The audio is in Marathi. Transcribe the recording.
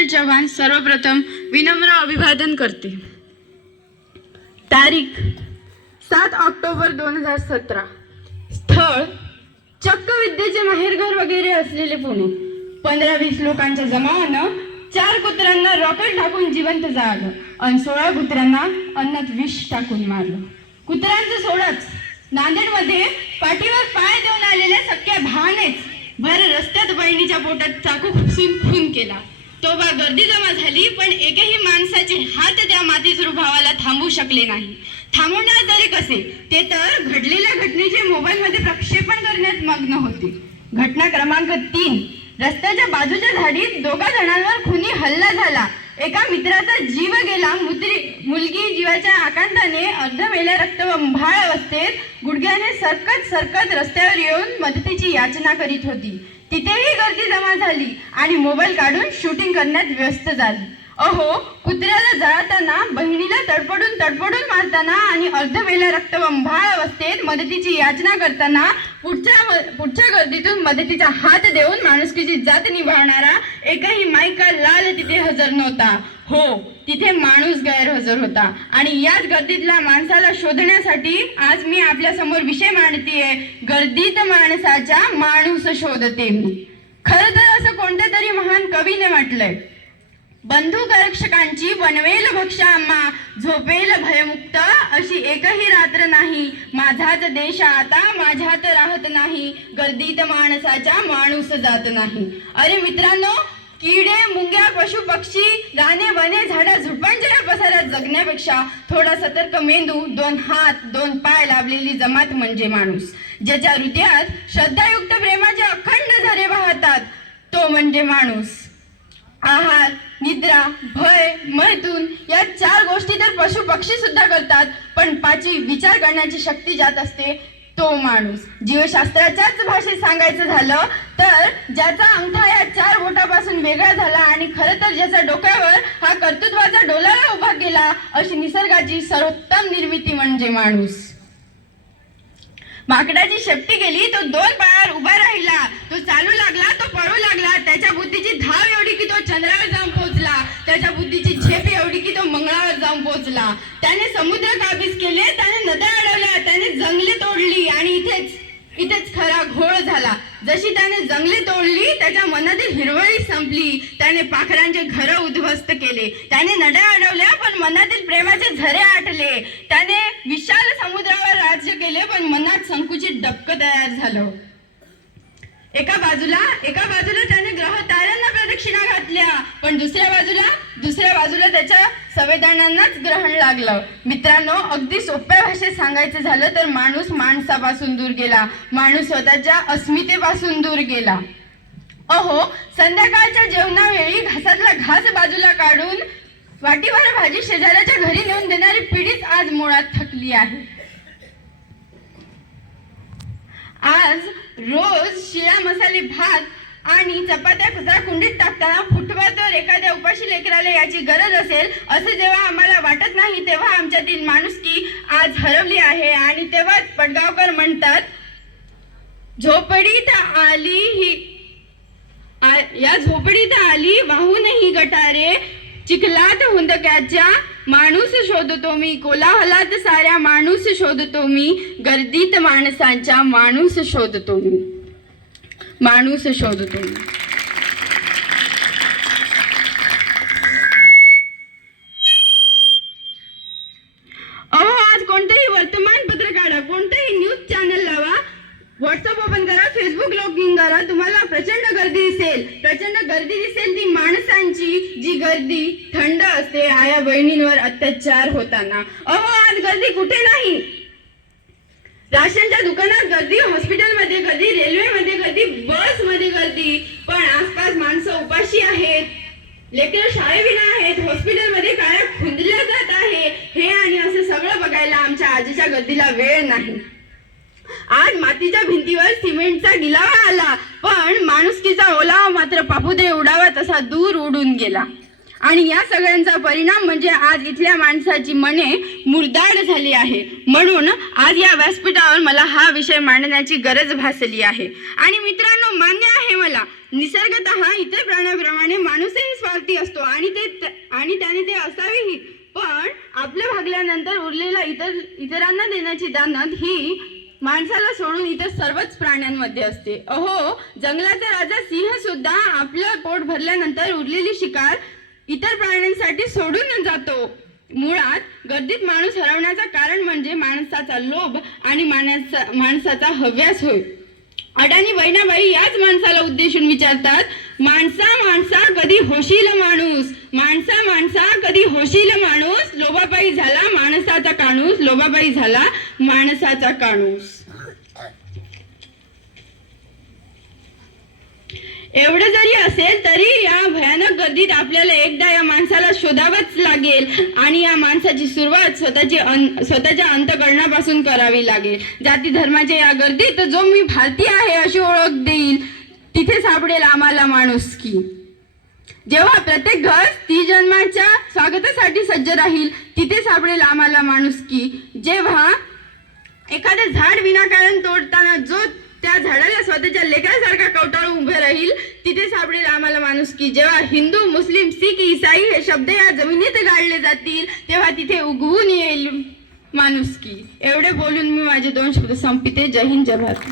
विठ्ठल चव्हाण सर्वप्रथम विनम्र अभिवादन करते। तारीख 7 ऑक्टोबर 2017। स्थळ चक्क विद्येचे माहेरघर वगैरे असलेले पुणे। 15-20 लोकांच्या जमावानं 4 कुत्र्यांना रॉकेट टाकून जिवंत जाळलं आणि 16 कुत्र्यांना अन्नात विष टाकून मारलं। कुत्र्यांचं सोडच, नांदेडमध्ये पाठीवर पाय देऊन आलेल्या सख्या भावानेच भर रस्त्यात बहिणीच्या पोटात चाकू खुपसून खून केला। तोबा गर्दी जमा झाली, पण एकही माणसाचे हात त्या मातीचूर भावाला थांबवू शकले नाही। थांबवणार तरी कसे? ते तर घडलेल्या घटनेचे मोबाईलमध्ये प्रक्षेपण करण्यात मग्न होते। घटना क्रमांक 3, रस्त्याच्या बाजूच्या झाडीत 2 जणांवर खुनी हल्ला झाला। एका मित्राचा जीव गेला। मुलगी जीवाच्या आकांताने अर्धमेल्या रक्तबंबाळ अवस्थेत गुडघ्याने सरकत रस्त्यावर येऊन मदतीची याचना करीत होती। तिथेही गर्दी जमा झाली आणि मोबाईल काढून शूटिंग करण्यात व्यस्त झाली। अहो, कुत्र्याला जाळताना, बहिणीला तडपडून मारताना आणि अर्धमेल्या रक्तबंबाळ अवस्थेत मदतीची याचना करताना पुढच्या गर्दीतून मदतीचा हात देऊन माणुसकीची जात निभावणारा एकही मायका लाल तिथे हजर नव्हता। हो, तिथे माणूस गैरहजर होता। आणि याच गर्दीतल्या माणसाला शोधण्यासाठी आज मी आपल्या समोर विषय मांडतीये, गर्दीत माणसाच्या माणूस शोधते मी। खरं तर असं कोणत्या तरी महान कवीने म्हटलंय, बंधुक रक्षकांची बनवेल भक्षा आम्हा, झोपेल भयमुक्त अशी एकही रात्र नाही। माझाच देश आता माझ्यात राहत नाही, गर्दीत माणसाच्या माणूस जात नाही। अरे मित्रांनो, किडे, मुंग्या, पशु पक्षी, राने वने, झाडा झुडपांच्या या पसाऱ्यात जगण्यापेक्षा थोडा सतर्क मेंदू, 2 हात 2 पाय लाभलेली जमात म्हणजे माणूस। ज्याच्या हृदयात श्रद्धायुक्त प्रेमाचे अखंड झरे वाहतात, तो म्हणजे माणूस। आहार, निद्रा, भय, मैथून या 4 गोष्टी तर पशु पक्षी सुद्धा करतात, पण 5वी विचार करण्याची शक्ती ज्यात असते तो माणूस। जीवशास्त्राच्याच भाषेत सांगायचं झालं तर ज्याचा अंगठा या 4 बोटापासून वेगळा झाला आणि खरं तर ज्याच्या डोक्यावर हा कर्तृत्वाचा डोलारा उभा केला, अशी निसर्गाची सर्वोत्तम निर्मिती म्हणजे माणूस। माकडाची शेपटी गेली, तो 2 पायावर उभा राहिला, तो चालू लागला, तो पळू लागला। त्याच्या बुद्धीची धाव एवढी की तो चंद्रावर जाऊन पोहोचला, त्याच्या बुद्धीची झेप एवढी की तो मंगळावर जाऊन पोहोचला। त्याने समुद्र काबीज केले, त्याने नद्या अडवल्या, त्याने जंगले तोडली आणि इथेच खरा घोळ झाला। जशी त्याने जंगले तोडली, त्याच्या मनातील हिरवळी संपली, त्याने पाखरांचे घर उद्ध्वस्त केले, त्याने नद्या अडवल्या, पण मनातील प्रेमाचे झरे आटले, त्याने विशाल समुद्रावर राज्य केले, पण मनात संकुचित डबकं तयार झालं। एका बाजूला त्याने ग्रह ताऱ्यांना प्रदक्षिणा घातल्या, पण दुसऱ्या बाजूला त्याच्या संवेदनांनाच ग्रहण लागलं। मित्रांनो, अगदी सोप्या भाषेत सांगायचं झालं तर माणूस माणसापासून दूर गेला, माणूस स्वतःच्या अस्मितेपासून दूर गेला। अहो, संध्याकाळच्या जेवणावेळी घासातला घास बाजूला काढून वाटीभर भाजी शेजाऱ्याच्या घरी नेऊन देणारी पिढीच आज मुळात थकली आहे। आज रोज शिळा मसाले भात आणि चपात्या कचरा कुंडीत टाकताना फुटपाथवर एखाद्या उपाशी लेकराला याची गरज असेल असं जेव्हा आम्हाला वाटत नाही, तेव्हा आमच्यातील माणुसकी आज हरवली आहे। आणि तेव्हाच पडगावकर म्हणतात, झोपडीत आली वाहून ही गटारे, चिखलात हुंदक्याच्या माणूस शोधतो मी, कोलाहलात साऱ्या माणूस शोधतो मी, गर्दीत माणसांच्या माणूस शोधतो मी। अहो, आज कोणतेही वर्तमानपत्र काढा, कोणतेही न्यूज चॅनल लावा, व्हॉट्सअप ओपन करा, फेसबुक लॉगिन करा, तुम्हाला प्रचंड गर्दी दिसेल। ती माणसांची, जी गर्दी थंड असते आया बहिणींवर अत्याचार होताना। अहो, आज गर्दी कुठे नाही, राशनच्या दुकानात गर्दी, हॉस्पिटलमध्ये गर्दी, रेल्वेमध्ये गर्दी, बसमध्ये गर्दी, पण आसपास माणसं उपाशी आहेत, लेकरं शाळेविना आहेत, हॉस्पिटलमध्ये काळ्या खुंदल्या जात आहे। हे आणि असं सगळं बघायला आमच्या आजीच्या गर्दीला वेळ नाही। आज मातीच्या भिंतीवर सिमेंटचा गिलावा आला, पण माणुसकीचा ओलावा मात्र पापुद्रे उडावा तसा दूर उडून गेला। आणि या सगळ्यांचा परिणाम म्हणजे आज इथल्या माणसाची मने मुरदाड झाली आहे। म्हणून आज या व्यासपीठावर मला हा विषय मांडण्याची गरज भासली आहे। आणि मित्रांनो, मान्य आहे मला, निसर्गतः इतर प्राण्याप्रमाणे माणूसही स्वार्थी असतो आणि त्याने ते असावेही, पण आपल्या भागल्यानंतर उरलेला इतरांना देण्याची दानत ही माणसाला सोडून इतर सर्वच प्राण्यांमध्ये असते. अहो, जंगलाचा राजा सिंह सुद्धा आपलं पोट भरल्यानंतर उरलेली शिकार इतर प्राण्यांसाठी सोडून जातो. मुळात गर्दीत माणूस हरवण्याचं कारण म्हणजे माणसाचा लोभ आणि माणसाचा हव्यास होय. अडाणी बहिणाबाई याच माणसाला उद्देशून विचारतात, माणसा कधी होशील माणूस, माणसा कधी होशील माणूस, लोभापायी झाला माणसाचा काणूस, लोभापायी झाला माणसाचा काणूस. एवढं जरी असेल तरी या भयानक गर्दीत आपल्याला एकदा या माणसाला शोधावंच लागेल आणि या माणसाची सुरुवात स्वतःच्या अंतःकरणापासून करावी लागेल. जाती धर्माच्या या गर्दीत जो मी भारतीय आहे अशी ओळख देईल, तिथे सापडेल आम्हाला माणुसकी. जेव्हा प्रत्येक घर 30 जन्माच्या स्वागतासाठी सज्ज राहील, तिथे सापडेल आम्हाला माणुसकी. जेव्हा एखादं झाड विनाकारण तोडताना जो त्या झाडाला स्वतःच्या लेकरासारखा कवटाळून उभे राहील, तिथे सापडेल आम्हाला माणुसकी. जेव्हा हिंदू, मुस्लिम, सिख, ईसाई हे शब्द या जमिनीत गाडले जातील, तेव्हा तिथे उगवून येईल माणुसकी. एवढे बोलून मी माझे 2 शब्द संपविते. जय हिंद, जय भारत.